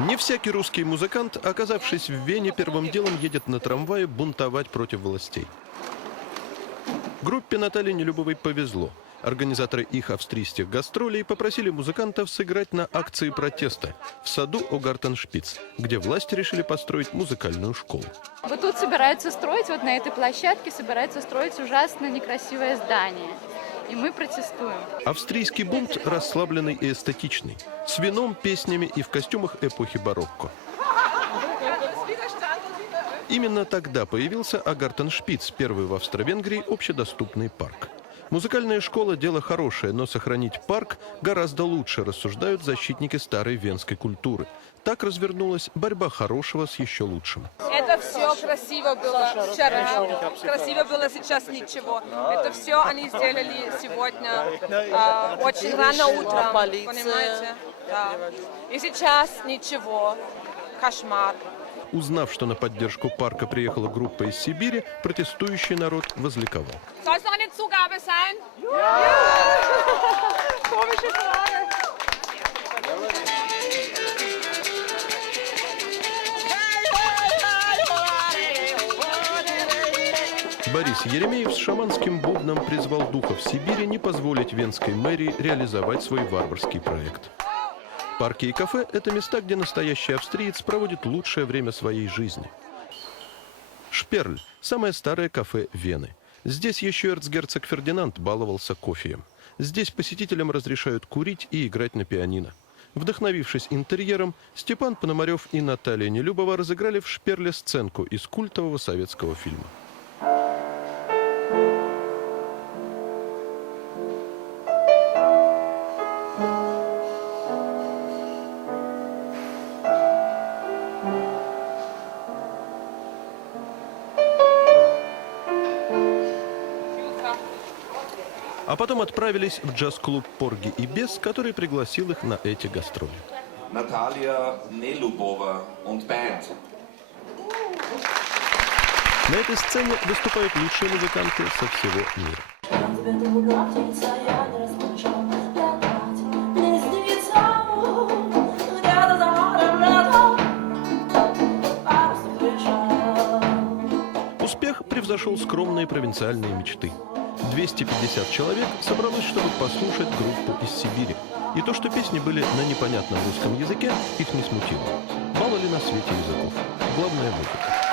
Не всякий русский музыкант, оказавшись в Вене, первым делом едет на трамвае бунтовать против властей. Группе Натальи Нелюбовой повезло. Организаторы их австрийских гастролей попросили музыкантов сыграть на акции протеста в саду Огартеншпиц, где власти решили построить музыкальную школу. Вот тут собираются строить, вот на этой площадке собираются строить ужасно некрасивое здание. И мы протестуем. Австрийский бунт расслабленный и эстетичный, с вином, песнями и в костюмах эпохи барокко. Именно тогда появился Огартеншпиц, первый в Австро-Венгрии общедоступный парк. Музыкальная школа – дело хорошее, но сохранить парк гораздо лучше, рассуждают защитники старой венской культуры. Так развернулась борьба хорошего с еще лучшим. Это все красиво было вчера, красиво было сейчас ничего. Это все они сделали сегодня очень рано утром, понимаете? Да. И сейчас ничего, кошмар. Узнав, что на поддержку парка приехала группа из Сибири, протестующий народ возликовал. Soll es noch eine Zugabe sein? Борис Еремеев с шаманским бубном призвал духов Сибири не позволить венской мэрии реализовать свой варварский проект. Парки и кафе – это места, где настоящий австриец проводит лучшее время своей жизни. Шперль – самое старое кафе Вены. Здесь еще эрцгерцог Фердинанд баловался кофеем. Здесь посетителям разрешают курить и играть на пианино. Вдохновившись интерьером, Степан Пономарев и Наталья Нелюбова разыграли в Шперле сценку из культового советского фильма. А потом отправились в джаз-клуб «Порги и Бес», который пригласил их на эти гастроли. Наталья Нелюбова und Band. На этой сцене выступают лучшие музыканты со всего мира. Успех превзошел скромные провинциальные мечты. 250 человек собралось, чтобы послушать группу из Сибири. И то, что песни были на непонятном русском языке, их не смутило. Мало ли на свете языков. Главное — музыка.